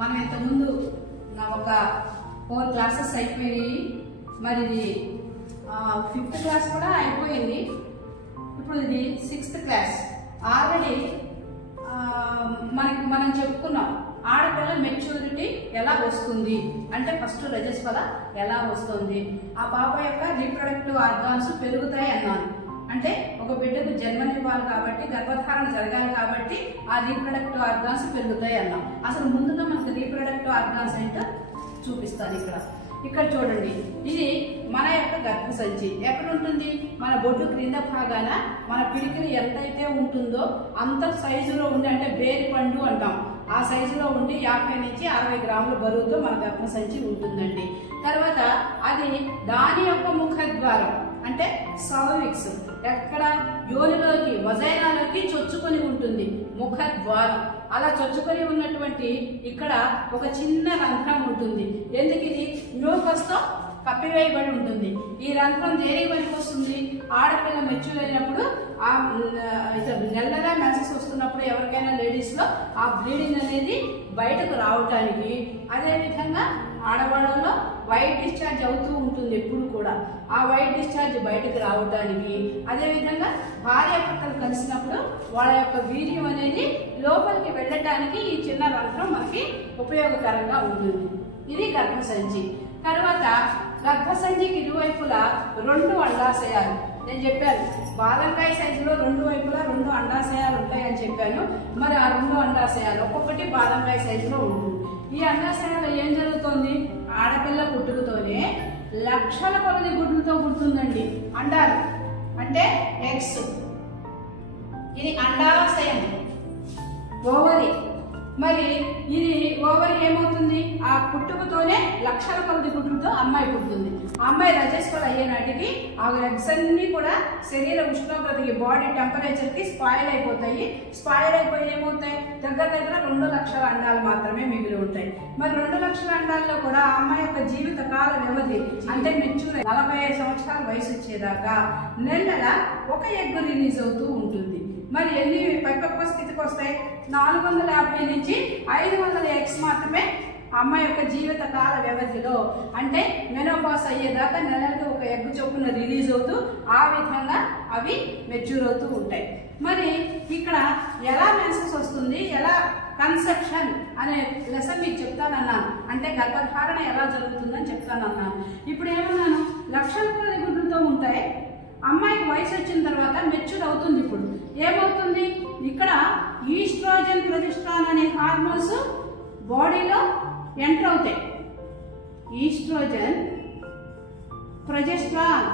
మనం ఇంతకుముందు నా ఒక 4 క్లాసెస్ అయిపోయినాయి. మరి ఇది 5th క్లాస్ కూడా అయిపోయింది. ఇప్పుడు ఇది 6th క్లాస్. ఆల్రెడీ మనం చెప్పుకున్నాం ఆడపిల్ల మెచ్యూరిటీ ఎలా వస్తుంది అంటే ఫస్ట్ రజస్వల ఎలా వస్తుంది, ఆ పాప యొక్క రీప్రొడక్టివ్ ఆర్గాన్స్ పెరుగుతాయి అన్నాను. అంటే ఒక బిడ్డకు జన్మనివ్వాలి కాబట్టి గర్భధారణ జరగాలి కాబట్టి ఆ రీప్రొడక్టివ్ ఆర్గాన్స్ పెరుగుతాయి అన్నాం. అసలు ముందుగా మనకు రీప్రొడక్టివ్ ఆర్గాన్స్ ఏంటో చూపిస్తాను. ఇక్కడ చూడండి, ఇది మన యొక్క గర్భసంచి ఎక్కడ ఉంటుంది? మన బొడ్డు క్రింద భాగాన మన పిడికిలి ఎంతైతే ఉంటుందో అంత సైజులో ఉండి, అంటే బేరి పండు అంటాం, ఆ సైజులో ఉండి 50 నుంచి 60 గ్రాముల బరువుతో మన గర్భసంచి ఉంటుందండి. తర్వాత అది దాని యొక్క ముఖద్వారం అంటే సర్విక్స్ ఎక్కడ యోనిలోకి వజైనాలోకి చొచ్చుకొని ఉంటుంది ముఖద్వారం. అలా చొచ్చుకొని ఉన్నటువంటి ఇక్కడ ఒక చిన్న రంధ్రం ఉంటుంది. ఎందుకు? ఇది మ్యూకస్ తో కప్పివేయబడి ఉంటుంది. ఈ రంధ్రం దేనికి పనికి వస్తుంది? ఆడపిల్ల మెచ్యూర్ అయినప్పుడు ఆ నెలగా మెన్సెస్ వస్తున్నప్పుడు ఎవరికైనా లేడీస్ లో ఆ బ్లీడింగ్ అనేది బయటకు రావటానికి, అదేవిధంగా ఆడవాళ్ళలో వైట్ డిశ్చార్జ్ అవుతూ ఉంటుంది ఎప్పుడు కూడా. ఆ వైట్ డిశ్చార్జ్ బయటకు రావడానికి, అదేవిధంగా భార్య భర్తలు కలిసినప్పుడు వాళ్ళ యొక్క వీర్యం అనేది లోపలికి వెళ్ళటానికి ఈ చిన్న రంధ్రం మనకి ఉపయోగకరంగా ఉంటుంది. ఇది గర్భసంచి. తర్వాత గర్భసంచికి ఇరువైపులా 2 అండాశయాలు. నేను చెప్పాను బాదంకాయ సైజులో 2 వైపులా 2 అండాశయాలు ఉంటాయని చెప్పాను. మరి ఆ 2 అండాశయాలు ఒక్కొక్కటి బాదంకాయ సైజులో ఉంటుంది. ఈ అండాశయాలు ఏం జరుగుతుంది? ఆడపిల్ల పుట్టుకతోనే లక్షల కొలది గుడ్లతో పుడుతుందండి. అండాలు అంటే ఎగ్స్. ఇది అండాశయం, ఓవరి. మరి ఇది ఓవరి ఏమవుతుంది? ఆ పుట్టుకతోనే లక్షల కొలది గుడ్లతో అమ్మాయి పుడుతుంది. ఆ అమ్మాయి రజస్వల అయ్యే నాటికి ఆ ఎగ్స్ అన్ని కూడా శరీర ఉష్ణోగ్రతకి, బాడీ టెంపరేచర్ కి స్పాయిల్ అయిపోతాయి. స్పాయిల్ అయిపోయి ఏమవుతాయి? దగ్గర 2 లక్షల అండాలు మాత్రమే మిగిలి ఉంటాయి. మరి 2 లక్షల అండాల్లో కూడా ఆ అమ్మాయి యొక్క జీవిత కాల వ్యవధి అంటే మెచ్యూర్ 45 సంవత్సరాల వయసు వచ్చేదాకా నెల ఒక ఎగ్ రిలీజ్ అవుతూ ఉంటుంది. మరి ఎన్ని పరిపక్వ స్థితికి వస్తాయి? 450 నుంచి 500 ఎగ్స్ మాత్రమే అమ్మాయి యొక్క జీవిత కాల వ్యవధిలో, అంటే మెనోపాస్ అయ్యేదాకా నెలకి ఒక ఎగ్ చొప్పున రిలీజ్ అవుతూ ఆ విధంగా అవి మెచ్యూర్ అవుతూ ఉంటాయి. మరి ఇక్కడ ఎలా మెన్సెస్ వస్తుంది, ఎలా కన్సెప్షన్ అనే లెసన్ మీకు చెప్తానన్నాను. అంటే గర్భధారణ ఎలా జరుగుతుందని చెప్తానన్నాను. ఇప్పుడు ఏమన్నాను? లక్షల కొలది గుడ్లతో ఉంటాయి. అమ్మాయికి వయసు వచ్చిన తర్వాత మెచ్యూర్ అవుతుంది. ఇప్పుడు ఏమవుతుంది? ఇక్కడ ఈస్ట్రోజన్ ప్రొజెస్ట్రాన్ అనే హార్మోన్స్ బాడీలో ఎంటర్ అవుతాయి. ఈస్ట్రోజన్ ప్రొజెస్ట్రాన్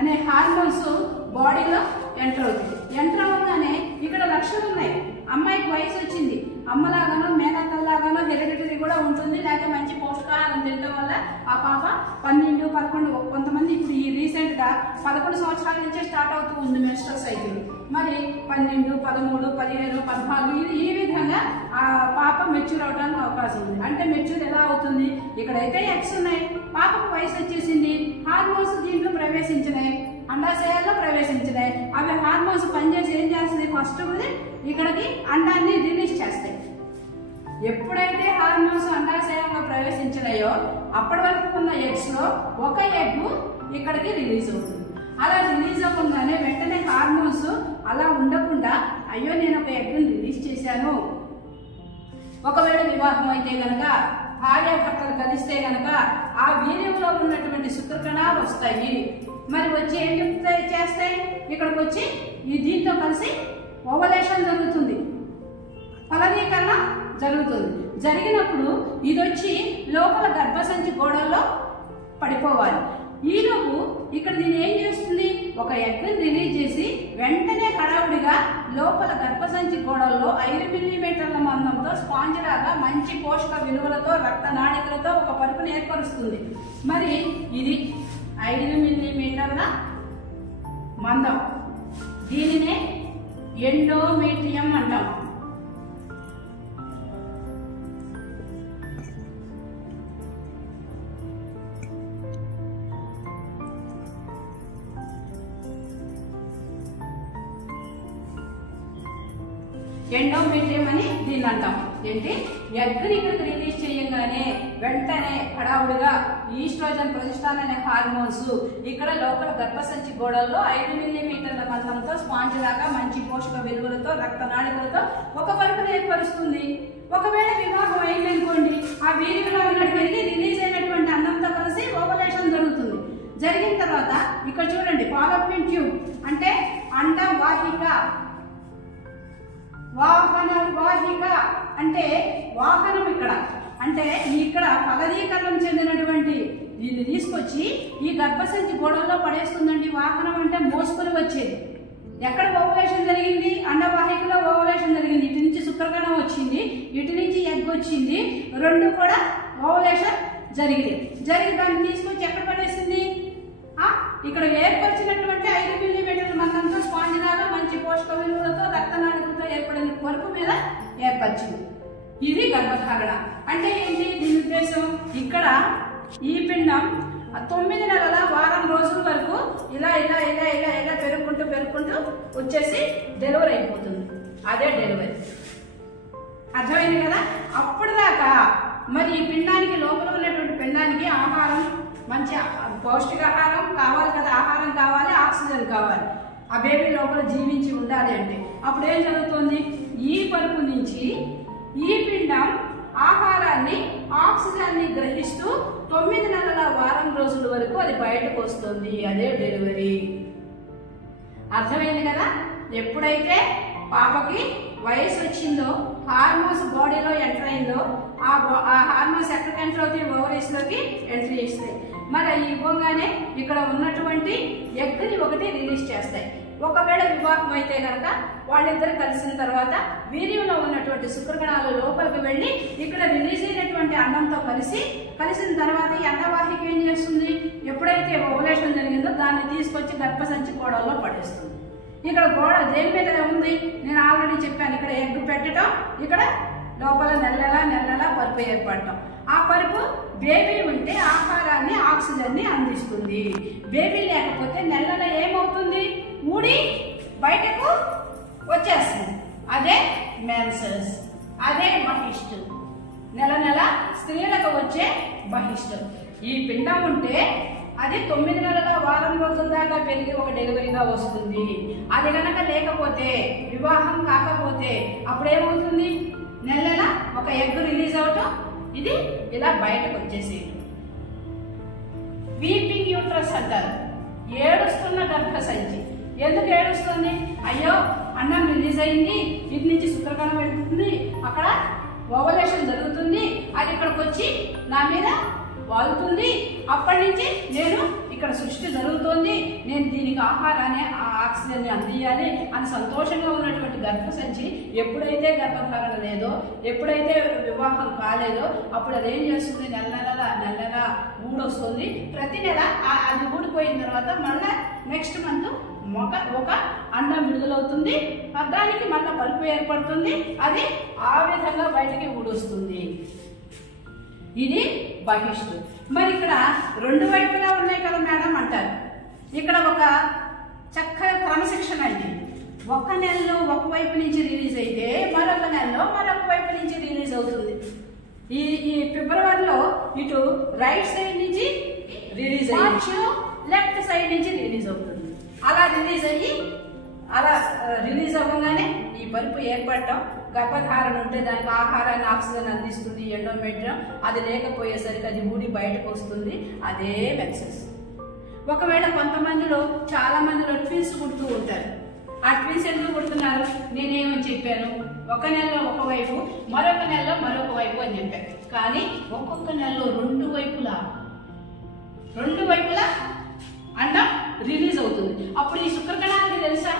అనే హార్మోన్స్ బాడీలో ఎంటర్ అవుతాయి. ఎంటర్ అవగానే ఇక్కడ లక్షణాలు ఉన్నాయి. అమ్మాయికి వయసు వచ్చింది, అమ్మలాగానో మేనత్తలాగానో హెరిడిటరీ కూడా ఉంటుంది. లేకపోతే మంచి పోషకాహారం తినడం వల్ల ఆ పాప 12, 11, కొంతమంది ఇప్పుడు ఈ రీసెంట్ గా 11 సంవత్సరాల నుంచే స్టార్ట్ అవుతూ ఉంది మెన్స్ట్రల్ సైకిల్. మరి 12, 13, 15, 14 ఈ విధంగా ఆ పాప మెచ్యూర్ అవడానికి అవకాశం ఉంది. అంటే మెచ్యూర్ ఎలా అవుతుంది? ఇక్కడైతే ఎగ్స్ ఉన్నాయి, పాపకు వయసు వచ్చేసింది, హార్మోన్స్ దీంట్లో ప్రవేశించినాయి, అండాశయాల్లో ప్రవేశించినాయి. అవి హార్మోన్స్ పనిచేసి ఏం చేస్తుంది? ఫస్ట్ ఇక్కడికి అండాన్ని రిలీజ్ చేస్తాయి. ఎప్పుడైతే హార్మోన్స్ అండాశయంలో ప్రవేశించినాయో అప్పటి వరకు ఉన్న ఎగ్స్ లో ఒక ఎగ్ ఇక్కడికి రిలీజ్ అవుతుంది. అలా రిలీజ్ అవ్వగానే వెంటనే హార్మోన్స్ అలా ఉండకుండా, అయ్యో నేను ఒక ఎగ్ని రిలీజ్ చేశాను, ఒకవేళ వివాహం అయితే గనక భార్య భర్తలు కలిస్తే గనక ఆ వీర్యంలో ఉన్నటువంటి శుక్రకణాలు వస్తాయి. మరి వచ్చి ఏం చేస్తాయి? ఇక్కడికి వచ్చి ఈ దీంతో కలిసి ఓవలేషన్ జరుగుతుంది, ఫలదీకరణ జరుగుతుంది. జరిగినప్పుడు ఇది వచ్చి లోపల గర్భసంచి గోడల్లో పడిపోవాలి. ఈలోపు ఇక్కడ దీన్ని ఏం చేస్తుంది? ఒక ఎగ్ని రిలీజ్ చేసి వెంటనే హడావుడిగా లోపల గర్భసంచి గోడల్లో 5 మిల్లీమీటర్ల మందంతో స్పాంజ్ లాగా మంచి పోషక విలువలతో రక్త నాళికలతో ఒక పరుపుని ఏర్పరుస్తుంది. మరి ఇది 5 మిల్లీమీటర్ల మందం, దీనినే ఎండోమెట్రియం అంటాం. ఎండోమెట్రియం అని దీన్ని అంటాం. ఏంటి, ఎగ్ని ఇక్కడికి రిలీజ్ చేయగానే వెంటనే హడావుడిగా ఈస్ట్రోజన్ ప్రొజెస్టరాన్ అనే హార్మోన్స్ ఇక్కడ లోపల గర్భసంచి గోడల్లో 5 మిల్లీమీటర్ల మందంతో స్పాంజ్ లాగా మంచి పోషక విలువలతో రక్తనాళికలతో ఒక పరుపును ఏర్పరుస్తుంది. ఒకవేళ వివాహం అయిందనుకోండి, ఆ వీర్యంలో ఉన్నటువంటి రిలీజ్ అయినటువంటి అన్నంతో కలిసి ఓవలేషన్ జరుగుతుంది. జరిగిన తర్వాత ఇక్కడ చూడండి, ఫాలోపియన్ ట్యూబ్ అంటే అండవాహిక. వాహిక అంటే వాహనం. ఇక్కడ అంటే ఇక్కడ ఫలదీకరణం చెందినటువంటి దీన్ని తీసుకొచ్చి ఈ గర్భసంచి గోడల్లో పడేస్తుందండి. వాహనం అంటే మోసుకొని వచ్చేది. ఎక్కడ ఓవలేషన్ జరిగింది? అండవాహికలో ఓవలేషన్ జరిగింది. ఇటు నుంచి శుక్రకణం వచ్చింది, ఇటు నుంచి ఎగ్ వచ్చింది, రెండు కూడా ఓవలేషన్ జరిగింది. జరిగి దాన్ని తీసుకొచ్చి ఎక్కడ పడేసింది? ఇక్కడ ఏర్పరిచినటువంటి 5 మిల్లీమీటర్ల మందంతో స్పాంజ్ లాగా మంచి పోషక విలువలతో రక్తనాళికలతో ఏర్పడిన పరుపు మీద ఏర్పరిచింది. ఇది గర్భధారణ అంటే ఏంటి? దీని ఉద్దేశం, ఇక్కడ ఈ పిండం 9 నెలల వారం రోజుల వరకు ఇలా ఇలా ఇలా ఇలా ఇలా పెరుగుకుంటూ వచ్చేసి డెలివరీ అయిపోతుంది. అదే డెలివరీ. అర్థమైంది కదా? అప్పుడు దాకా మరి ఈ పిండానికి, లోపల ఉన్నటువంటి పిండానికి ఆహారం, మంచి పౌష్టికాహారం కావాలి కదా. ఆహారం కావాలి, ఆక్సిజన్ కావాలి. ఆ బేబీ లోపల జీవించి ఉండాలి అంటే అప్పుడు ఏం జరుగుతుంది? ఈ పరుపు నుంచి ఈ పిండం ఆహారాన్ని, ఆక్సిజన్ని గ్రహిస్తూ 9 నెలల వారం రోజుల వరకు అది బయటకు వస్తుంది. అదే డెలివరీ. అర్థమైంది కదా? ఎప్పుడైతే పాపకి వయసు వచ్చిందో, హార్మోన్స్ బాడీలో ఎంటర్ అయిందో, ఆ హార్మోన్స్ ఎక్కడికి ఎంటర్ అవుతాయి? ఓవరీస్ లోకి ఎంట్రీ ఇస్తాయి. మరి ఇవ్వగానే ఇక్కడ ఉన్నటువంటి ఎగ్ని ఒకటి రిలీజ్ చేస్తాయి. ఒకవేళ వివాహం అయితే కనుక వాళ్ళిద్దరు కలిసిన తర్వాత వీర్యంలో ఉన్నటువంటి శుక్రకణాలు లోపలికి వెళ్ళి ఇక్కడ రిలీజ్ అయినటువంటి అండంతో కలిసిన తర్వాత ఈ అండవాహిక ఏం చేస్తుంది? ఎప్పుడైతే ఓవలేషన్ జరిగిందో దాన్ని తీసుకొచ్చి గర్భసంచి గోడల్లో పడేస్తుంది. ఇక్కడ గోడ దేని మీద ఉంది? నేను ఆల్రెడీ చెప్పాను. ఇక్కడ ఎగ్ పెట్టడం, ఇక్కడ లోపల నెల పరుపు ఏర్పడటం. ఆ పరుపు బేబీ ఉంటే ఆహారాన్ని, ఆక్సిజన్ని అందిస్తుంది. బేబీ లేకపోతే నెల ఏమవుతుంది? ఊడి బయటకు వచ్చేస్తుంది. అదే మెన్సెస్, అదే బహిష్టు. నెల స్త్రీలకు వచ్చే బహిష్టు. ఈ పిండం ఉంటే అది 9 నెలల వారం రోజుల దాకా పెరిగి ఒక డెలివరీగా వస్తుంది. అది కనుక లేకపోతే, వివాహం కాకపోతే అప్పుడేమవుతుంది? నెల ఒక ఎగ్ రిలీజ్ అవటం, ఇది ఇలా బయటకు వచ్చేసేయటం. వీపింగ్ యూట్రస్ అంటారు. ఏడుస్తున్న గర్భసంచి. ఎందుకు ఏడుస్తుంది? అయ్యో అన్నం రిలీజ్ అయింది, ఇటు నుంచి శుక్రకణం వెళ్తుంది, అక్కడ ఓవలేషన్ జరుగుతుంది, అది ఇక్కడికి వచ్చి నా మీద వాలుతుంది. అప్పటి నుంచి నేను ఇక్కడ సృష్టి జరుగుతోంది, నేను దీనికి ఆహారాన్ని, ఆక్సిజన్ అందియాలి అని సంతోషంగా ఉన్నటువంటి గర్భసంచి ఎప్పుడైతే గర్భధారణ లేదో, ఎప్పుడైతే వివాహం కాలేదో అప్పుడు అదేం చేస్తుంది? నెల ఊడొస్తుంది. ప్రతి నెల అది ఊడిపోయిన తర్వాత మళ్ళీ నెక్స్ట్ మంత్ ఒక అండం విడుదలవుతుంది. దానికి మళ్ళీ పరుపు ఏర్పడుతుంది. అది ఆ విధంగా బయటికి ఊడొస్తుంది. ఇది బహిష్టు. మరి ఇక్కడ రెండు వైపులా ఉన్నాయి కదా మేడం అంటారు. ఇక్కడ ఒక చక్కగా క్రమశిక్షణ అండి. ఒక నెలలో ఒక వైపు నుంచి రిలీజ్ అయితే మరొక నెలలో మరొక వైపు నుంచి రిలీజ్ అవుతుంది. ఈ ఫిబ్రవరిలో ఇటు రైట్ సైడ్ నుంచి రిలీజ్ అయ్యి లెఫ్ట్ సైడ్ నుంచి రిలీజ్ అవుతుంది. అలా రిలీజ్ అవ్వగానే ఈ పరుపు ఏర్పడటం, గర్భధారణ ఉంటే దానికి ఆహారాన్ని, ఆక్సిజన్ అందిస్తుంది ఎండోమెట్రియం. అది లేకపోయేసరికి అది ఊడి బయటకు వస్తుంది. అదే మెన్సెస్. ఒకవేళ చాలా మందిలో ట్విన్స్ పుడుతూ ఉంటారు. ఆ ట్విన్స్ ఎందుకు పుడుతున్నారు? నేనేమని చెప్పాను? ఒక నెలలో ఒకవైపు, మరొక నెలలో మరొక వైపు అని చెప్పాను. కానీ ఒక్కొక్క నెలలో రెండు వైపులా అండం రిలీజ్ అవుతుంది. అప్పుడు ఈ శుక్రకణానికి తెలుసా,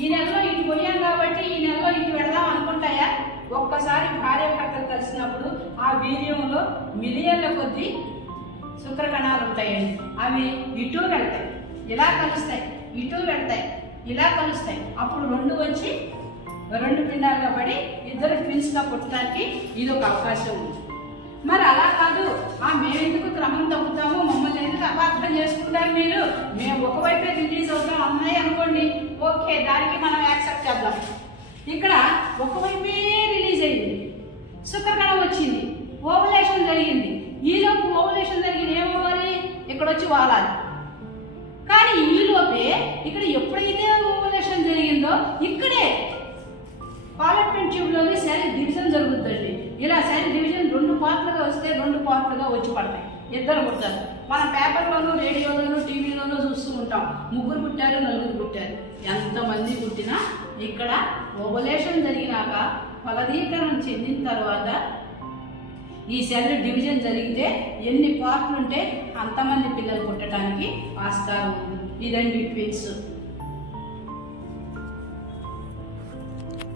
ఈ నెలలో ఇటు పోయాం కాబట్టి ఈ నెలలో ఇటు వెళదాం అనుకుంటాయా? ఒక్కసారి భార్య భర్తలు కలిసినప్పుడు ఆ వీర్యంలో మిలియన్ల కొద్ది శుక్రకణాలు ఉంటాయండి. అవి ఇటు వెళ్తాయి, ఇలా కలుస్తాయి, ఇటు వెళ్తాయి, ఇలా కలుస్తాయి. అప్పుడు రెండు వచ్చి రెండు పిండాలుగా పడి ఇద్దరు ట్విన్స్ గా పుట్టడానికి ఇది ఒక అవకాశం ఉంది. మరి అలా కాదు, మేము ఎందుకు క్రమం తగ్గుతాము, మమ్మల్ని ఎందుకు అపార్థం చేసుకుంటారు మీరు, మేము ఒకవైపే రిలీజ్ అవుతాం అన్నాయి అనుకోండి, ఓకే, దానికి మనం యాక్సెప్ట్ చేద్దాం. ఇక్కడ ఒకవైపే రిలీజ్ అయింది, శుక్రకణం వచ్చింది, ఓవలేషన్ జరిగింది. ఈలోపు ఓవలేషన్ జరిగింది ఏమవ్వాలి, ఇక్కడ వచ్చి వాలాలి. కానీ ఈలోపే ఇక్కడ ఎప్పుడైతే ఓవలేషన్ జరిగిందో ఇక్కడే ఫాలోపియన్ ట్యూబ్ లోని సెల్ డివిజన్ జరుగుతుంది. ఇలా సెల్ డివిజన్ 2 పార్ట్లుగా వస్తే 2 పార్ట్లుగా వచ్చి పడతాయి. ఇద్దరు పుట్టారు. మన పేపర్లోనూ, రేడియోలోనూ, టీవీలోనూ చూస్తూ ఉంటాం. 3 పుట్టారు, 4 పుట్టారు. ఎంతమంది పుట్టినా ఇక్కడ ఓవలేషన్ జరిగినాక ఫలదీకరణం చెందిన తర్వాత ఈ సెల్ డివిజన్ జరిగితే ఎన్ని పార్ట్లు ఉంటే అంతమంది పిల్లలు పుట్టడానికి ఆస్కారం ఉంది. ఇదండి ట్విన్స్.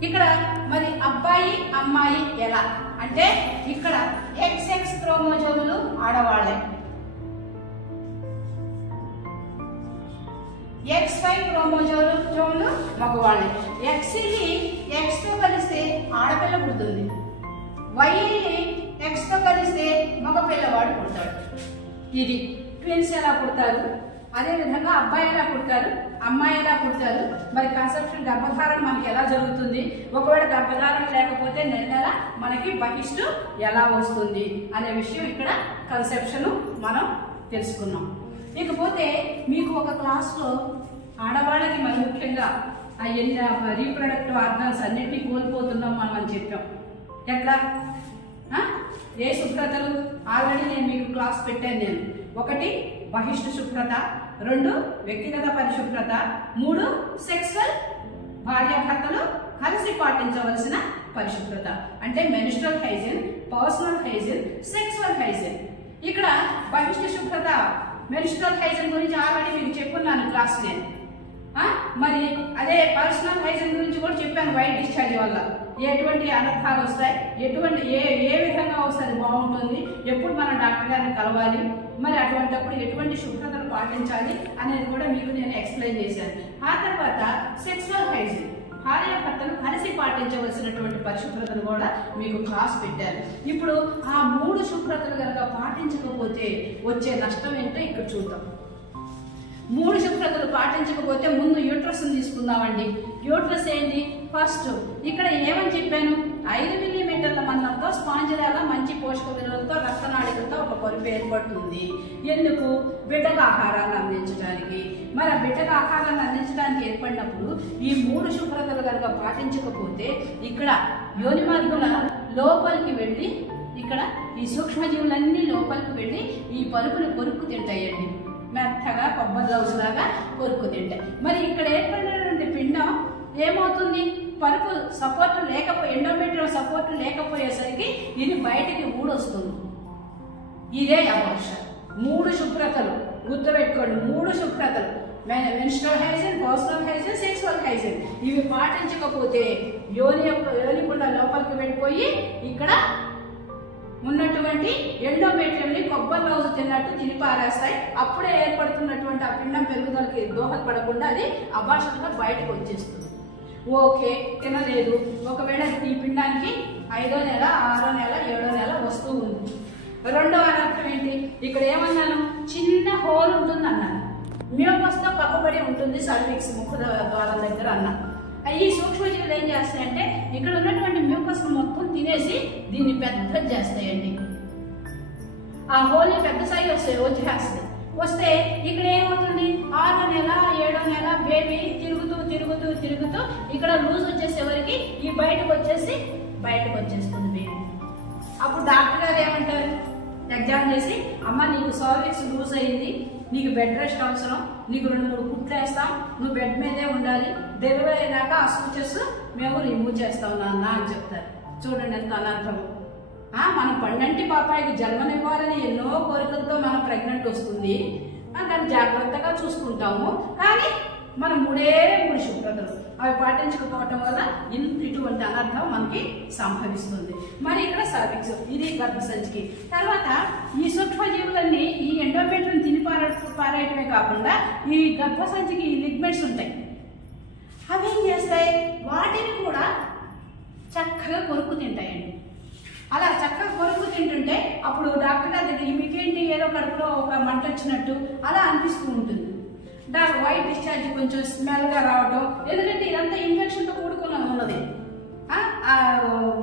ఇక్కడ మరి అబ్బాయి అమ్మాయి ఎలా అంటే ఇక్కడ XX క్రోమోజోములు ఆడవాళ్ళే, XY క్రోమోజోములు మగవాళ్ళే. Xని X తో కలిస్తే ఆడపిల్ల పుడుతుంది, Yని X తో కలిస్తే మగ పిల్లవాడు పుడతాడు. ఇది ట్విన్స్ ఎలా పుడతారు, అదే విధంగా అబ్బాయి ఎలా పుడతారు, అమ్మాయి ఎలా పుడతారు, మరి కన్సెప్షన్ గర్భధారణ మనకి ఎలా జరుగుతుంది, ఒకవేళ గర్భధారణ లేకపోతే నెల మనకి బహిష్టు ఎలా వస్తుంది అనే విషయం ఇక్కడ కన్సెప్షన్ మనం తెలుసుకున్నాం. ఇకపోతే మీకు ఒక క్లాస్లో ఆడవాళ్ళకి మరి ముఖ్యంగా రీప్రొడక్టివ్ ఆర్గాన్స్ అన్నింటినీ కోల్పోతున్నాం మనం అని చెప్పాం. ఎట్లా ఏ శుభ్రతలు ఆల్రెడీ నేను మీకు క్లాస్ పెట్టాను. నేను 1 బహిష్టు శుభ్రత, 2 వ్యక్తిగత పరిశుభ్రత, 3 సెక్సువల్ భార్యాభర్తలు కలిసి పాటించవలసిన పరిశుభ్రత. అంటే menstrual hygiene, personal hygiene, sexual hygiene. ఇక్కడ బహిష్టు శుభ్రత, మెన్స్ట్రల్ హైజీన్ గురించి ఆల్రెడీ మీకు చెప్పున్నాను క్లాస్ నేను. మరి అదే పర్సనల్ హైజీన్ గురించి కూడా చెప్పాను. వైట్ డిశ్చార్జ్ వల్ల ఎటువంటి అనర్థాలు వస్తాయి, ఎటువంటి ఏ విధంగా వస్తుంది బాగుంటుంది, ఎప్పుడు మనం డాక్టర్ గారిని కలవాలి, మరి అటువంటిప్పుడు ఎటువంటి శుభ్రతలు పాటించాలి అనేది కూడా మీకు నేను ఎక్స్ప్లెయిన్ చేశాను. ఆ తర్వాత సెక్సువల్ హైజీన్, భార్యాభర్తలు కలిసి పాటించవలసినటువంటి పరిశుభ్రతను కూడా మీకు క్లాస్ పెట్టారు. ఇప్పుడు ఆ 3 శుభ్రతలు కనుక పాటించకపోతే వచ్చే నష్టం ఏంటో ఇక్కడ చూద్దాం. 3 శుభ్రతలు పాటించకపోతే ముందు యూట్రస్ తీసుకుందామండి. యూట్రస్ ఏంటి, ఫస్ట్ ఇక్కడ ఏమని చెప్పాను, 5 మిల్లీమీటర్ల మందంతో స్పాంజిలాగా మంచి పోషక విలువలతో రక్తనాళికలతో ఒక పొరుపు ఏర్పడుతుంది. ఎందుకు, బిడ్డకు ఆహారాన్ని అందించడానికి. మరి ఆ బిడ్డకు ఆహారాన్ని అందించడానికి ఏర్పడినప్పుడు ఈ 3 శుభ్రతలు కనుక పాటించకపోతే ఇక్కడ యోని మార్గం లోపలికి వెళ్ళి ఇక్కడ ఈ సూక్ష్మజీవులన్నీ లోపలికి వెళ్ళి ఈ పరుపుని కొరుక్కు తింటాయండి. మెత్తగా కొబ్బరి లౌస్ లాగా కొరుక్కు తింటాయి. మరి ఇక్కడ ఏర్పడినటువంటి పిండం ఏమవుతుంది, పరుపు సపోర్ట్ ఎండోమెట్రియం సపోర్ట్ లేకపోయేసరికి ఇది బయటికి ఊడొస్తుంది. ఇదే అబార్షన్. 3 శుభ్రతలు గుర్తుపెట్టుకోండి. 3 శుభ్రతలు, menstrual hygiene, personal hygiene, sexual hygiene. ఇవి పాటించకపోతే యోనికుండా లోపలికి వెళ్ళిపోయి ఇక్కడ ఉన్నటువంటి ఎండోమెట్రియంని కొబ్బరి లౌజు తిన్నట్టు తిని పారేస్తాయి. అప్పుడే ఏర్పడుతున్నటువంటి ఆ పిండం పెరుగుదలకి దోహదపడకుండా అది అబార్షన్గా బయటకు వచ్చేస్తుంది. ఓకే, తినలేదు, ఒకవేళ ఈ పిండానికి 5వ నెల, 6వ నెల, 7వ నెల వస్తూ ఉంది. రెండవ అనర్థం ఏంటి, ఇక్కడ ఏమన్నాను, చిన్న హోల్ ఉంటుంది అన్నాను, మ్యూకస్తో కప్పబడి ఉంటుంది సర్విక్స్ ముఖ ద్వారం దగ్గర అన్నాను. ఈ సూక్ష్మజీవులు ఏం చేస్తాయంటే ఇక్కడ ఉన్నటువంటి మ్యూకస్ మొత్తం తినేసి దీన్ని పెద్ద చేస్తాయండి. ఆ హోల్ని పెద్ద సైజ్ వచ్చేస్తాయి. వస్తే ఇక్కడ ఏమవుతుంది, 6వ నెల, 7వ నెల బేబీ తిరుగుతూ తిరుగుతూ తిరుగుతూ ఇక్కడ లూజ్ వచ్చేసేవరికి ఈ బయటకు వచ్చేస్తుంది బేబీ. అప్పుడు డాక్టర్ గారు ఏమంటారు, ఎగ్జామ్ చేసి, అమ్మ నీకు సర్విక్స్ లూజ్ అయింది, నీకు బెడ్ రెస్ట్ అవసరం, నీకు 2-3 కుట్లు వేస్తాం, నువ్వు బెడ్ మీదే ఉండాలి, డెలివరీ అయినాక ఆ సూచెస్ మేము రిమూవ్ చేస్తాం నాన్న అని చెప్తారు. చూడండి ఎంత అనర్థం. మనం పండంటి పాపాయికి జన్మనివ్వాలని ఎన్నో కోరికలతో మనం ప్రెగ్నెంట్ వస్తుంది, దాన్ని జాగ్రత్తగా చూసుకుంటాము. కానీ మనం 3 శుభ్రతలు అవి పాటించకపోవటం వల్ల ఇటువంటి అనర్థం మనకి సంభవిస్తుంది. మరి ఇక్కడ సర్విక్స్, ఇది గర్భసంచికి. తర్వాత ఈ సూక్ష్మజీవులన్నీ ఈ ఎండోమెట్రియం తిని పారేయటమే కాకుండా ఈ గర్భసంచికి ఈ లిగ్మెంట్స్ ఉంటాయి. అవి ఏం చేస్తాయి, వాటిని కూడా చక్కగా కొరుకు తింటాయండి. అలా చక్కగా కొరుకు తింటుంటే అప్పుడు డాక్టర్ గారి దగ్గర మీకేంటి ఏదో కడుపులో ఒక మంట వచ్చినట్టు అలా అనిపిస్తూ ఉంటుంది. వైట్ డిశ్చార్జ్ కొంచెం స్మెల్గా రావటం, ఎందుకంటే ఇదంతా ఇన్ఫెక్షన్తో కూడుకుని ఉన్నది.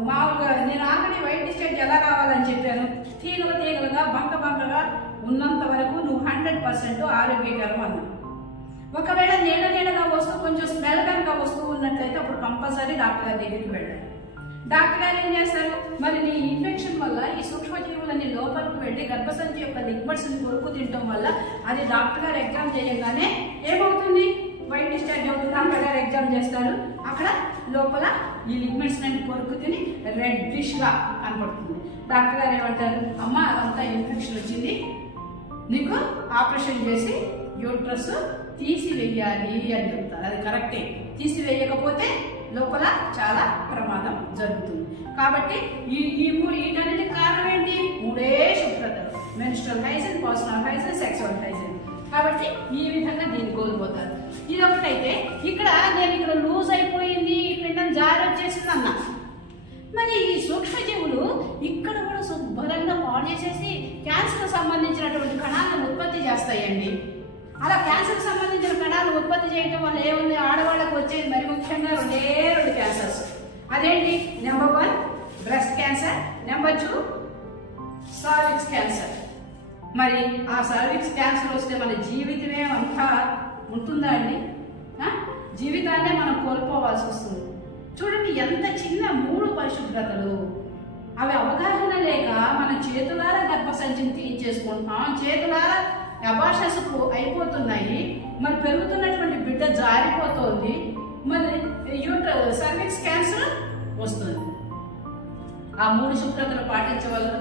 మామూలుగా నేను ఆల్రెడీ వైట్ డిశ్చార్జ్ ఎలా రావాలని చెప్పాను, తీగలుగా బంకగా ఉన్నంత వరకు నువ్వు 100% ఆరోగ్యకరం అన్నా. ఒకవేళ నీడగా వస్తూ కొంచెం స్మెల్ కనుక వస్తూ ఉన్నట్లయితే అప్పుడు కంపల్సరీ డాక్టర్ గారి దగ్గరికి వెళ్ళాలి. డాక్టర్ గారు ఏం చేస్తారు, మరి నీ ఇన్ఫెక్షన్ వల్ల ఈ సూక్ష్మజీవులన్నీ లోపలికి వెళ్ళి గర్భసంచి యొక్క లిగ్మెంట్స్ కొరుకు తినటం వల్ల అది డాక్టర్ గారు ఎగ్జామ్ చేయగానే ఏమవుతుంది, వైట్ డిశ్చార్జ్ అవుతుంది. డాక్టర్ గారు ఎగ్జామ్ చేస్తారు, అక్కడ లోపల ఈ లిగ్మెంట్స్ అన్ని కొరుకు తిని రెడ్డిష్ గా కనపడుతుంది. డాక్టర్ గారు ఏమంటారు, అమ్మ అదంతా ఇన్ఫెక్షన్ వచ్చింది, నీకు ఆపరేషన్ చేసి యూట్రస్ తీసివేయాలి అని చెప్తారు. అది కరెక్టే, తీసివేయకపోతే లోపల చాలా ప్రమాదం జరుగుతుంది. కాబట్టి వీటన్నిటి కారణం ఏంటి, 3 శుభ్రతలు: menstrual hygiene, personal hygiene, sexual hygiene. కాబట్టి ఈ విధంగా దీన్ని కోల్పోతారు. ఇది ఒకటైతే ఇక్కడ నేను ఇక్కడ లూజ్ అయిపోయింది, ఈ పిండం జారి వచ్చేసింది అన్నా. మరి ఈ సూక్ష్మజీవులు ఇక్కడ కూడా శుభ్రంగా పాడు చేసేసి క్యాన్సర్ సంబంధించినటువంటి కణాలను ఉత్పత్తి చేస్తాయండి. అలా క్యాన్సర్ సంబంధించిన కణాలు ఉత్పత్తి చేయటం వల్ల ఏముంది, ఆడవాళ్ళకు వచ్చేది మరి ముఖ్యంగా 2 క్యాన్సర్స్. అదేంటి, number 1 breast cancer, number 2 cervix cancer. మరి ఆ సర్విక్స్ క్యాన్సర్ వస్తే మన జీవితమే అంతా ఉంటుందా అండి? జీవితాన్నే మనం కోల్పోవాల్సి వస్తుంది. చూడండి ఎంత చిన్న 3 పరిశుభ్రతలు, అవి అవగాహన లేక మన చేతులారా గర్భసంచిని తీయించేసుకుంటున్నాం, చేతులారా అబార్షన్స్ అయిపోతున్నాయి. మరి పెరుగుతున్నటువంటి బిడ్డ జారిపోతుంది, మరి సర్విక్స్ క్యాన్సర్ వస్తుంది. ఆ 3 శుభ్రతలు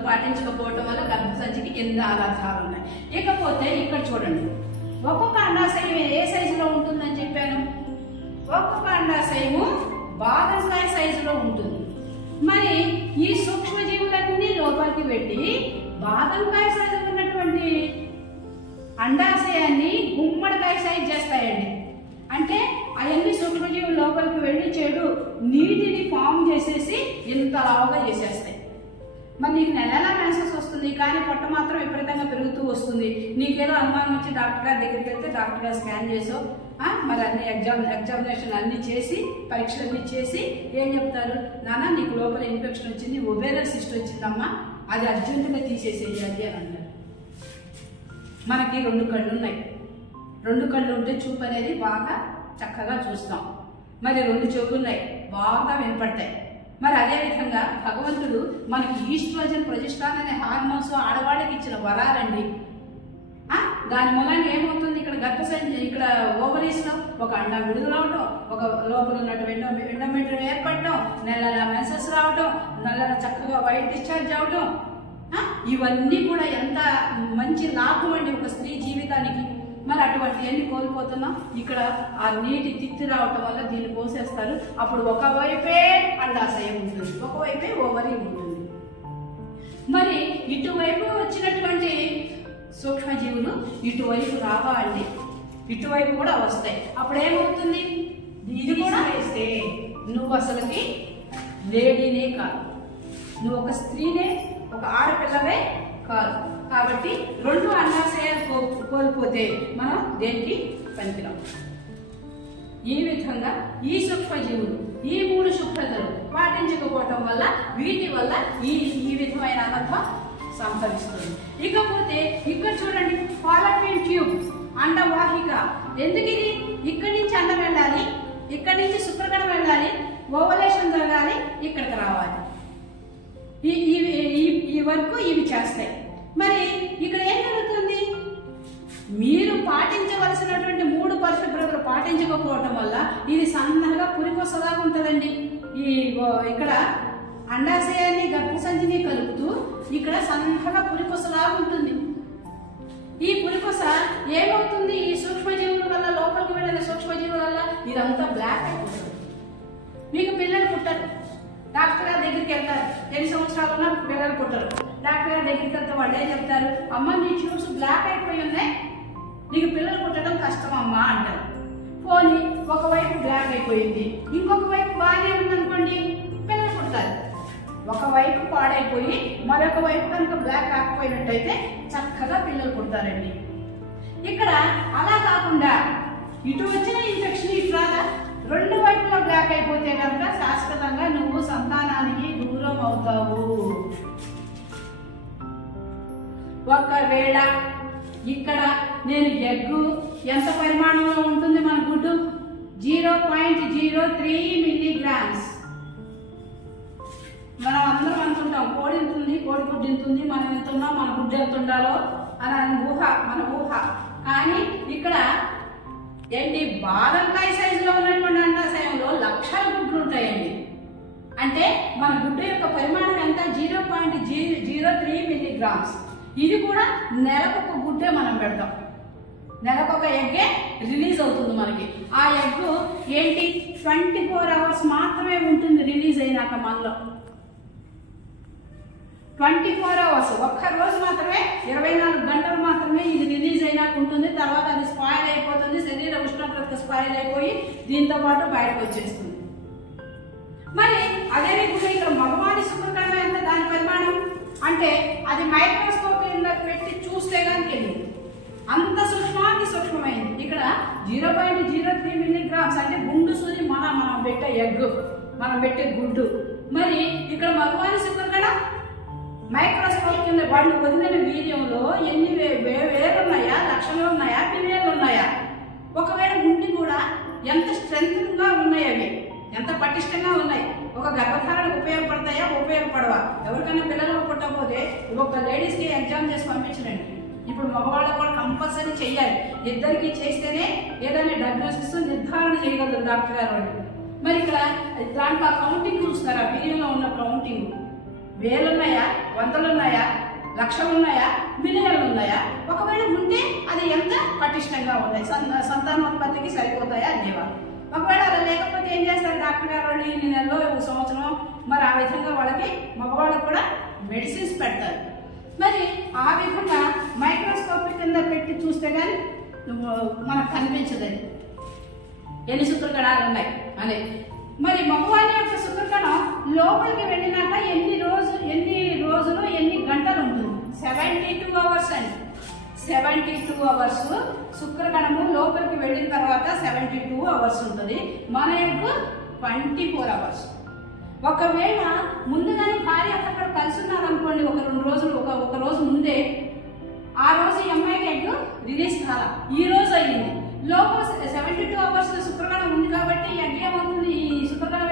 పాటించకపోవటం వల్ల గర్భసంచికి ఎన్ని అనర్థాలు ఉన్నాయి. ఇకపోతే ఇక్కడ చూడండి, ఒక్కొక్క అండాశయం ఏ సైజులో ఉంటుందని చెప్పాను, ఒక్కొక్క అండాశయము బాదంకాయ సైజులో ఉంటుంది. మరి ఈ సూక్ష్మజీవులన్నీ లోపలికి పెట్టి బాదంకాయ సైజు ఉన్నటువంటి అండాశయాన్ని గుమ్మడికాయ సైజు చేస్తాయండి. అంటే అవన్నీ సూక్ష్మజీవులు లోపలికి వెళ్ళి చెడు నీటిని ఫామ్ చేసేసి ఇంత లావుగా చేసేస్తాయి. మరి నీకు నెలలా మెన్సెస్ వస్తుంది, కానీ పొట్ట మాత్రం విపరీతంగా పెరుగుతూ వస్తుంది. నీకేదో అనుమానం వచ్చి డాక్టర్ గారి దగ్గరికి వెళ్తే డాక్టర్ గారు స్కాన్ చేసో మరి అన్ని ఎగ్జామినేషన్ అన్ని చేసి పరీక్షలన్నీ చేసి ఏం చెప్తారు, నాన్న నీకు లోపల ఇన్ఫెక్షన్ వచ్చింది, ఒబేరియన్ సిస్ట్ వచ్చిందమ్మా, అది అర్జెంటుగా తీసేసేయాలి అని అంటారు. మనకి 2 కళ్ళు ఉన్నాయి. 2 కళ్ళు ఉంటే చూపు అనేది బాగా చక్కగా చూస్తాం. మరి 2 చెవులు ఉన్నాయి, బాగా వినపడతాయి. మరి అదేవిధంగా భగవంతుడు మనకి ఈస్ట్రోజన్, ప్రొజెస్ట్రాన్ అనే హార్మోన్స్ ఆడవాళ్ళకి ఇచ్చిన వరాలండి. దాని మూలంగా ఏమవుతుంది, ఇక్కడ గర్భసంచి ఇక్కడ ఓవరీస్ లో ఒక అండం విడుదలవటం, ఒక లోపల ఉన్నటువంటి ఎండోమెట్రియం ఏర్పడటం, నెలల మెన్సెస్ రావటం, నెలల చక్కగా వైట్ డిశ్చార్జ్ అవటం, ఇవన్నీ కూడా ఎంత మంచి లాభం అండి ఒక స్త్రీ జీవితానికి. మరి అటువంటి అన్ని కోల్పోతున్నాం. ఇక్కడ ఆ నీటి తిత్తి రావటం వల్ల దీన్ని పోసేస్తారు. అప్పుడు ఒకవైపే అండాశయం ఉంటుంది, ఒకవైపే ఓవరీ ఉంటుంది. మరి ఇటువైపు వచ్చినటువంటి సూక్ష్మజీవులు ఇటువైపు రావాలి, ఇటువైపు కూడా వస్తాయి. అప్పుడు ఏమవుతుంది, ఇది కూడా వేస్తే నువ్వు అసలుకి లేడీనే కాదు, నువ్వు ఒక స్త్రీనే, ఒక ఆడపిల్లవే కాదు. కాబట్టి 2 అండాశయాలు కోల్పోతే మనం దేనికి పనికిరాం. ఈ విధంగా ఈ సూక్ష్మజీవులు ఈ 3 శుభ్రతలు పాటించకపోవటం వల్ల వీటి వల్ల ఈ విధమైన అనర్థం సంభవిస్తుంది. ఇకపోతే ఇక్కడ చూడండి, ఫాలోపియన్ ట్యూబ్ అండవాహిక. ఎందుకు ఇది, ఇక్కడి నుంచి అండం వెళ్ళాలి, ఇక్కడి నుంచి శుక్రకణం వెళ్ళాలి, ఓవలేషన్ జరగాలి, ఇక్కడికి రావాలి. ఈ వరకు ఇవి చేస్తాయి. మరి ఇక్కడ ఏం జరుగుతుంది, మీరు పాటించవలసినటువంటి 3 పరిశుభ్రతలు పాటించకపోవటం వల్ల ఇది సన్నగా పురికొసలాగా ఉంటుందండి. ఇక్కడ అండాశయాన్ని గర్భసంచిని కలుపుతూ ఇక్కడ సన్నగా పురికొసలాగా ఉంటుంది. ఈ పురికొస ఏమవుతుంది, ఈ సూక్ష్మజీవుల వల్ల, లోపలికి వెళ్ళిన సూక్ష్మజీవుల వల్ల ఇదంతా బ్లాక్ అయిపోతుంది. మీకు పిల్లలు పుట్టరు, డాక్టర్ గారి దగ్గరికి వెళ్తారు, 10 సంవత్సరాలు ఉన్న పిల్లలు పుట్టరు. డాక్టర్ గారి దగ్గరికి వెళ్తే వాళ్ళు ఏం చెప్తారు, అమ్మ నీ ట్యూబ్స్ బ్లాక్ అయిపోయి ఉన్నాయి, నీకు పిల్లలు పుట్టడం కష్టం అమ్మా అంటారు. పోనీ ఒకవైపు బ్లాక్ అయిపోయింది, ఇంకొక వైపు బాగానే ఉందనుకోండి, పిల్లలు పుడతారు. ఒకవైపు పాడైపోయి మరొక వైపు కనుక బ్లాక్ కాకపోయినట్టయితే చక్కగా పిల్లలు పుడతారండి. ఇక్కడ అలా కాకుండా ఇటు వచ్చిన ఇన్ఫెక్షన్ ఇటు రాదా, రెండు వైపులా బ్లాక్ అయిపోతే కనుక శాశ్వతంగా నువ్వు సంతానానికి దూరం అవుతావు. ఒకవేళ ఇక్కడ నేను ఎగ్గు ఎంత పరిమాణంలో ఉంటుంది మన గుడ్డు 0.03 మిల్లీగ్రామ్స్. మనం అందరం అనుకుంటాం కోడి ఉంటుంది, కోడి గుడ్డు ఇంతుంది, మనం ఎంత ఉన్నాం, మన గుడ్డు ఎంత ఉండాలో అని ఊహ, మన ఊహ. కానీ ఇక్కడ ఏంటి బాదంకాయ సైజులో ఉన్నటువంటి అండాశయంలో లక్షల గుడ్లు ఉంటాయండి. అంటే మన గుడ్డు యొక్క పరిమాణం ఎంత 0.03 మిల్లీగ్రామ్స్. ఇది కూడా నెలకొక గుడ్డే మనం పెడతాం, నెలకొక ఎగ్గే రిలీజ్ అవుతుంది మనకి. ఆ ఎగ్ ఏంటి 24 అవర్స్ మాత్రమే ఉంటుంది రిలీజ్ అయినాక. మనలో 24 అవర్స్, ఒక్క రోజు మాత్రమే, 24 గంటలు మాత్రమే ఇది రిలీజ్ అయినాక ఉంటుంది. తర్వాత అది స్పాయిల్ అయిపోతుంది, శరీర ఉష్ణోగ్రత స్పాయిల్ అయిపోయి దీంతో పాటు బయటకు వచ్చేస్తుంది. మరి అదే విధంగా ఇక్కడ మగవాడి శుక్రకణం ఎంత దాని పరిమాణం అంటే అది మైక్రోస్కోప్ పెట్టి చూస్తే కానీ తెలియదు, అంత సూక్ష్మాతి సూక్ష్మమైంది. ఇక్కడ 0.03 మిల్లీగ్రామ్స్ అంటే గుండు సూది మనం పెట్టే ఎగ్, మనం పెట్టే గుడ్డు. మరి ఇక్కడ మగవాడి శుక్రకణం మైక్రోస్కోప్ కింద వాళ్ళు వదిలిన వీర్యంలో ఎన్ని వేరున్నాయా, లక్షలు ఉన్నాయా, పిల్లలు ఉన్నాయా, ఒకవేళ ఉండి కూడా ఎంత స్ట్రెంగ్ గా ఉన్నాయి, అవి ఎంత పటిష్టంగా ఉన్నాయి, ఒక గర్భధారణకు ఉపయోగపడతాయా, ఉపయోగపడవా? ఎవరికైనా పిల్లలు పుట్టకపోతే ఒక లేడీస్కి ఎగ్జామ్ చేసి పంపించండి. ఇప్పుడు మగవాళ్ళకు కూడా కంపల్సరీ చెయ్యాలి. ఇద్దరికి చేస్తేనే ఏదైనా డయాగ్నోసిస్ నిర్ధారణ చేయగలరు డాక్టర్ గారు వాళ్ళు. మరి ఇక్కడ దాంట్లో కౌంటింగ్ చూస్తారా, వీర్యంలో ఉన్న కౌంటింగ్ వేలున్నాయా, వందలున్నాయా, లక్షలున్నాయా, మిలియన్లు ఉన్నాయా, ఒకవేళ ఉంటే అది ఎంత పటిష్టంగా ఉన్నాయి, సంతానోత్పత్తికి సరిపోతాయా అనేవాళ్ళు. ఒకవేళ అలా లేకపోతే ఏం చేస్తారు డాక్టర్ గారు వాళ్ళు, ఈ నెలలో సంవత్సరం మరి ఆ విధంగా వాళ్ళకి మగవాళ్ళకు కూడా మెడిసిన్స్ పెడతారు. మరి ఆ విధంగా మైక్రోస్కోప్ కింద పెట్టి చూస్తే కానీ మనకు కనిపించదండి ఎన్ని శుక్రకణాలు ఉన్నాయి అనేది. మరి మగవాడి యొక్క శుక్రకణం లోపలికి వెళ్ళినాక ఎన్ని రోజులు ఎన్ని గంటలు ఉంటుంది? 72 అవర్స్ అండి. 72 అవర్స్ శుక్రకణము లోపలికి వెళ్ళిన తర్వాత 72 అవర్స్ ఉంటుంది. మన యొక్క 24 అవర్స్. ఒకవేళ ముందుగానే భార్య అక్కడ కలిసి ఉన్నారనుకోండి, ఒక రోజు ముందే, ఆ రోజు ఈ అమ్మాయికి ఎగ్ రిలీజ్ కాల, ఈ రోజు అయ్యింది. లోపల 72 అవర్స్ శుక్రకణం ఉంది కాబట్టి ఎగ్ ఏమవుతుంది, ఈ శుక్రకణం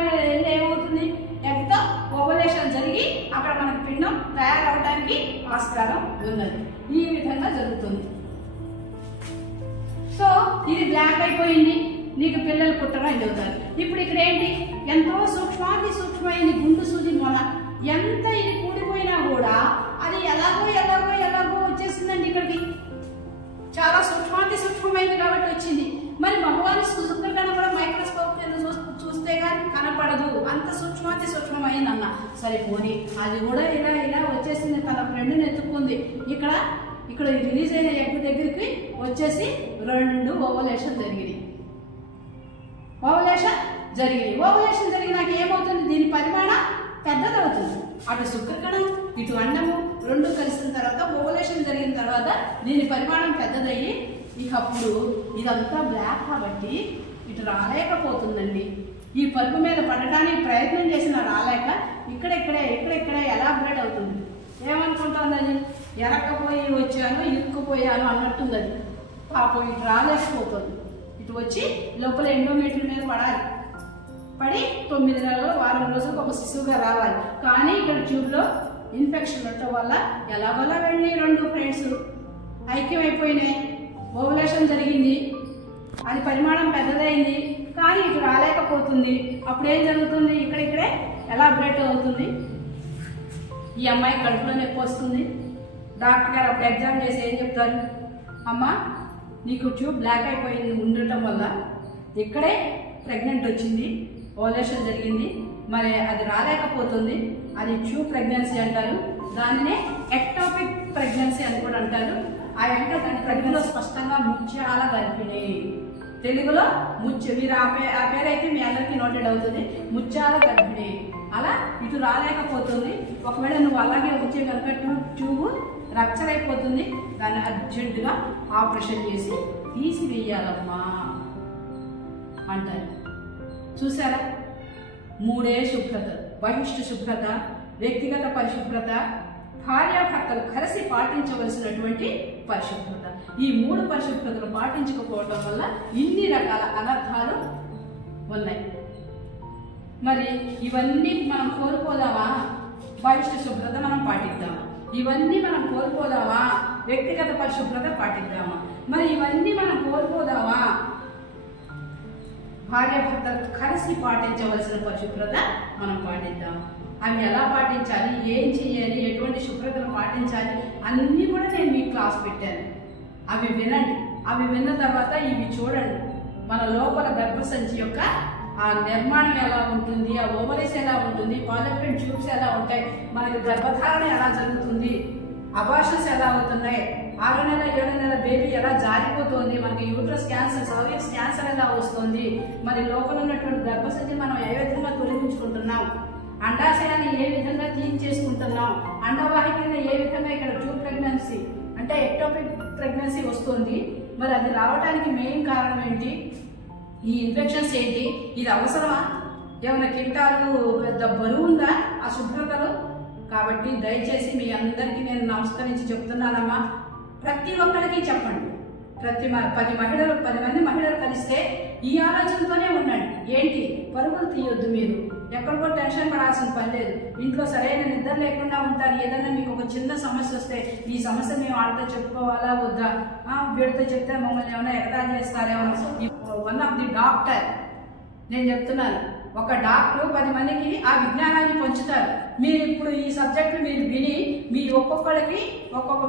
ఏమవుతుంది, ఎగ్తో ఓవలేషన్ జరిగి అక్కడ మనకు పిండం తయారవడానికి ఆస్కారం ఉన్నది. ఈ విధంగా జరుగుతుంది. సో ఇది బ్లాక్ అయిపోయింది, నీకు పిల్లలు పుట్టడం అని చెబుతారు. ఇప్పుడు ఇక్కడ ఏంటి, ఎంతో సూక్ష్మాతి సూక్ష్మమైన గుండు సూది మొల, ఎంత ఇది కూడిపోయినా కూడా అది ఎలాగో వచ్చేసిందండి ఇక్కడికి. చాలా సూక్ష్మాతి సూక్ష్మమైంది కాబట్టి వచ్చింది. మరి మగవారి శుక్రకణం కూడా మైక్రోస్కోప్ కింద చూస్తే కానీ కనపడదు, అంత సూక్ష్మాతి సూక్ష్మమైంది అన్న. సరిపోని అది కూడా ఇలా వచ్చేసింది, తన ఫ్రెండ్ని ఎత్తుక్కుంది. ఇక్కడ రిలీజ్ అయిన ఎగ్ దగ్గరికి వచ్చేసి 2 ఓవలేషన్ జరిగింది. ఓవలేషన్ జరిగినాక ఏమవుతుంది, దీని పరిమాణం పెద్దదవుతుంది. అటు శుక్రకణం ఇటు అండము 2 కలిసిన తర్వాత ఓవలేషన్ జరిగిన తర్వాత దీని పరిమాణం పెద్దదయ్యి ఇక అప్పుడు ఇదంతా బ్లాక్ కాబట్టి ఇటు రాలేకపోతుందండి. ఈ పరుపు మీద పడటానికి ప్రయత్నం చేసిన రాలేక ఇక్కడే ఎలాబరేట్ అవుతుంది. ఏమనుకుంటుంది అది, ఎరక్కపోయి వచ్చాను, ఇరుక్కుపోయాను అన్నట్టుంది. అది పాపం ఇటు రాలేకపోతుంది. ఇటు వచ్చి లోపల ఎండోమెట్రియం మీద పడి 9 నెలలు, వారం రోజులకు ఒక శిశువుగా రావాలి. కానీ ఇక్కడ ట్యూబ్లో ఇన్ఫెక్షన్ ఉండటం వల్ల ఎలాగోలా వెళ్ళి 2 ఫ్రెండ్స్ ఐక్యమైపోయినాయి. ఓవలేషన్ జరిగింది, అది పరిమాణం పెద్దదైంది, కానీ ఇటు రాలేకపోతుంది. అప్పుడు ఏం జరుగుతుంది, ఇక్కడే ఎలాబరేట్ అవుతుంది. ఈ అమ్మాయి కడుపులో నొప్పి వస్తుంది. డాక్టర్ గారు అప్పుడు ఎగ్జామ్ చేసి ఏం చెప్తారు, అమ్మా నీకు ట్యూబ్ బ్లాక్ అయిపోయింది ఉండటం వల్ల ఇక్కడే ప్రెగ్నెంట్ వచ్చింది, ఓవలేషన్ జరిగింది, మరి అది రాలేకపోతుంది, అది ట్యూబ్ ప్రెగ్నెన్సీ అంటారు. దానినే ఎక్టోపిక్ ప్రెగ్నెన్సీ అని కూడా అంటారు. ఆ దాని ప్రెగ్నెన్సీలో స్పష్టంగా ముత్యాల గర్భిణి, తెలుగులో మీరు ఆ పేరైతే మీ అందరికీ నోటెడ్ అవుతుంది, ముత్యాల గర్భిణి. అలా ఇటు రాలేకపోతుంది. ఒకవేళ నువ్వు అలాగే వచ్చే కనుక ట్యూబ్ రప్చర్ అయిపోతుంది, దాన్ని అర్జెంటుగా ఆపరేషన్ చేసి తీసివేయాలమ్మా అంటారు. చూసారా? 3 శుభ్రత: బహిష్టు శుభ్రత, వ్యక్తిగత పరిశుభ్రత, భార్యాభర్తలు కలిసి పాటించవలసినటువంటి పరిశుభ్రత. ఈ 3 పరిశుభ్రతలు పాటించకపోవటం వల్ల ఇన్ని రకాల అనర్థాలు ఉన్నాయి. మరి ఇవన్నీ మనం కోల్పోదామా? బహిష్టు శుభ్రత మనం పాటిద్దామా? ఇవన్నీ మనం కోల్పోదామా? వ్యక్తిగత పరిశుభ్రత పాటిద్దామా? మరి ఇవన్నీ మనం కోల్పోదామా? భార్యాభర్తలు కలిసి పాటించవలసిన పరిశుభ్రత మనం పాటిద్దాం. అవి ఎలా పాటించాలి, ఏం చేయాలి, ఎటువంటి శుభ్రతను పాటించాలి అన్నీ కూడా నేను మీకు క్లాస్ పెట్టాను. అవి వినండి. అవి విన్న తర్వాత ఇవి చూడండి. మన లోపల గర్భసంచి యొక్క ఆ నిర్మాణం ఎలా ఉంటుంది, ఆ ఓవరీస్ ఎలా ఉంటుంది, ఫాలోపియన్ ట్యూబ్స్ ఎలా ఉంటాయి, మనకి గర్భధారణ ఎలా జరుగుతుంది, అబార్షన్స్ ఎలా అవుతున్నాయి, 6 నెలల 7 నెలల బేబీ ఎలా జారిపోతుంది, మనకి యూట్రస్ క్యాన్సర్, సర్విక్స్ క్యాన్సర్ ఎలా వస్తుంది, మరి లోపల ఉన్నటువంటి గర్భసంచి మనం ఏ విధంగా తొలగించుకుంటున్నాం, అండాశయాన్ని ఏ విధంగా క్లీన్ చేసుకుంటున్నాం, అండవాహికని ఏ విధంగా ఇక్కడ ట్యూబ్ ప్రెగ్నెన్సీ అంటే ఎక్టోపిక్ ప్రెగ్నెన్సీ వస్తుంది, మరి అది రావడానికి మెయిన్ కారణం ఏంటి, ఈ ఇన్ఫెక్షన్స్ ఏంటి, ఇది అవసరమా, ఏమైనా కింటాలు పెద్ద బరువు ఉందా ఆ శుభ్రతలో? కాబట్టి దయచేసి మీ అందరికీ నేను నమస్కరించి చెప్తున్నానమ్మా, ప్రతి ఒక్కరికి చెప్పండి. 10 మంది మహిళలు కలిస్తే ఈ ఆలోచనతోనే ఉండండి. ఏంటి, పరుగులు తీయొద్దు, మీరు ఎక్కడికో టెన్షన్ పడాల్సిన పని లేదు. ఇంట్లో సరైన నిద్ర లేకుండా ఉంటారు. ఏదైనా మీకు ఒక చిన్న సమస్య వస్తే ఈ సమస్య మేము వాళ్ళతో చెప్పుకోవాలా వద్దా, వీడితో చెప్తే మమ్మల్ని ఏమైనా ఎగతాళి చేస్తారేమో. వన్ ఆఫ్ ది డాక్టర్ నేను చెప్తున్నాను, ఒక డాక్టర్ 10 మందికి ఆ విజ్ఞానాన్ని పంచుతారు. మీరు ఇప్పుడు ఈ సబ్జెక్టు మీరు విని మీ ఒక్కొక్కరికి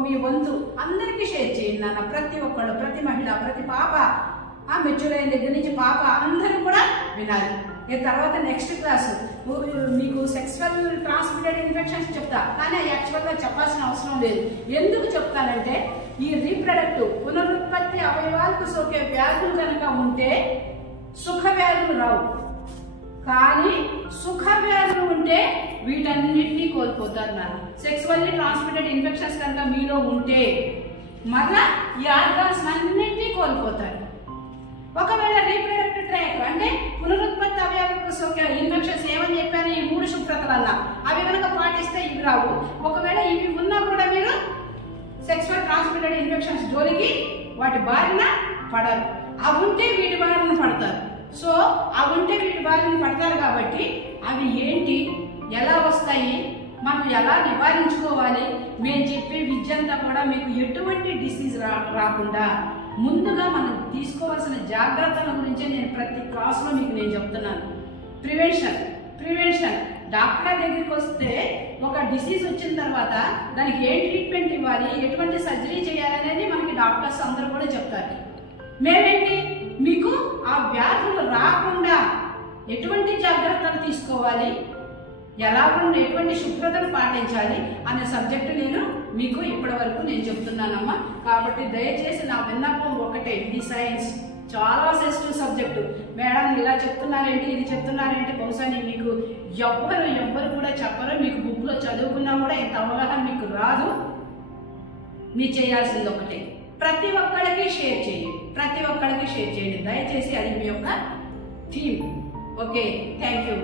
మీ వంతు అందరికీ షేర్ చేయండి నాన్న. ప్రతి ఒక్కళ్ళు, ప్రతి మహిళ, ప్రతి పాప, మెచ్యూర్ అయిన దగ్గర నుంచి పాప అందరూ కూడా వినాలి. తర్వాత నెక్స్ట్ క్లాసు మీకు సెక్సువల్ ట్రాన్స్మిటెడ్ ఇన్ఫెక్షన్స్ చెప్తా, కానీ యాక్చువల్గా చెప్పాల్సిన అవసరం లేదు. ఎందుకు చెప్తానంటే ఈ రీప్రొడక్టివ్ పునరుత్పత్తి అవయవాలకు సోకే వ్యాధులు కనుక ఉంటే సుఖ వ్యాధులు రావు, కానీ సుఖ వ్యాధులు ఉంటే వీటన్నిటినీ కోల్పోతారు నాన్న. సెక్సువల్లీ ట్రాన్స్మిటెడ్ ఇన్ఫెక్షన్స్ కనుక మీలో ఉంటే మళ్ళా ఈ ఆర్గాన్స్ అన్నింటినీ కోల్పోతారు. ఒకవేళ రీప్రొడక్టివ్ ట్రాక్ అంటే పునరుత్పత్తి అవయవాలకు సోకే ఇన్ఫెక్షన్స్ ఏమని చెప్పారు, ఈ 3 శుభ్రతలన్నా అవి కనుక పాటిస్తే ఇవి రావు. ఒకవేళ ఇవి ఉన్నా కూడా మీరు సెక్సువల్ ట్రాన్స్మిటెడ్ ఇన్ఫెక్షన్స్ జోలికి వాటి బారిన పడరు. అవి ఉంటే వీటి బారిన పడతారు. సో అవి ఉంటే వీటి బారిన పడతారు కాబట్టి అవి ఏంటి, ఎలా వస్తాయి, మనం ఎలా నివారించుకోవాలి, మేము చెప్పే విద్య అంతా కూడా మీకు ఎటువంటి డిసీజ్ రాకుండా ముందుగా మనం తీసుకోవాల్సిన జాగ్రత్తల గురించే నేను ప్రతి క్లాస్లో మీకు నేను చెప్తున్నాను. ప్రివెన్షన్ డాక్టర్ దగ్గరికి వస్తే ఒక డిసీజ్ వచ్చిన తర్వాత దానికి ఏ ట్రీట్మెంట్ ఇవ్వాలి, ఎటువంటి సర్జరీ చేయాలనేది మనకి డాక్టర్స్ అందరూ కూడా చెప్తారు. మేమేంటి మీకు ఆ వ్యాధులు రాకుండా ఎటువంటి జాగ్రత్తలు తీసుకోవాలి, ఎటువంటి శుభ్రతను పాటించాలి అనే సబ్జెక్టు నేను మీకు ఇప్పటి వరకు నేను చెప్తున్నానమ్మా. కాబట్టి దయచేసి నా విన్నపం ఒకటే, ఇది సైన్స్ చాలా సెన్సిటివ్ సబ్జెక్టు. మేడం ఇలా చెప్తున్నారేంటి, ఇది చెప్తున్నారేంటి, బహుశా నేను మీకు ఎవ్వరు కూడా చెప్పరు. మీకు బుక్లో చదువుకున్నా కూడా ఇంత అవగాహన మీకు రాదు. మీరు చేయాల్సింది ఒకటే, ప్రతి ఒక్కరికి షేర్ చేయండి, దయచేసి అది మీ యొక్క థీమ్. Okay, thank you.